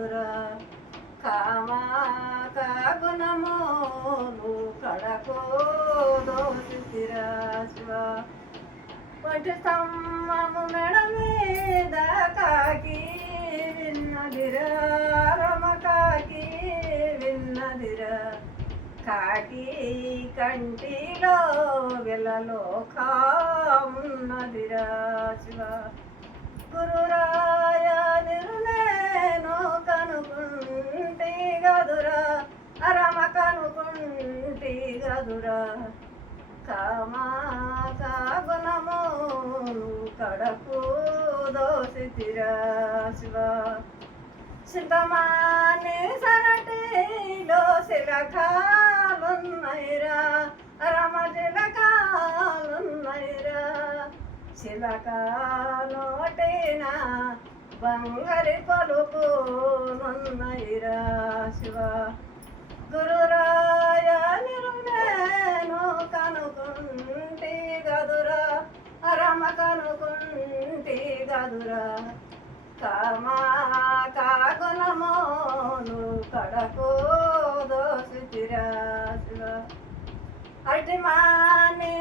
గదురా comma కాగుణమోను కడకో దోషితిరా Shiva పటి స్తంభము మెడ మీద కాకి విన్నదిరా రమ కాకి విన్నదిరా కాకి కంటిలో వెలలో కామున్నదిరా శివ గురురాయ నేను కనుకుంటి గదురా రమ కనుకుంటి గదురా కామా కాగుణమోను కడకు దోషితిరా శివ చింతమాని సరటిలో శిలకాలున్నైరా రమ శిలకాలున్నైరా శిలక నోటిన బంగారి పలుకునున్నైరా శివ గురురాయ నేను కనుకుంటి గదురా రమ కనుకుంటి గదురా కామా కాగుణమోను కడకు దోషితిరా శివ అటి మాని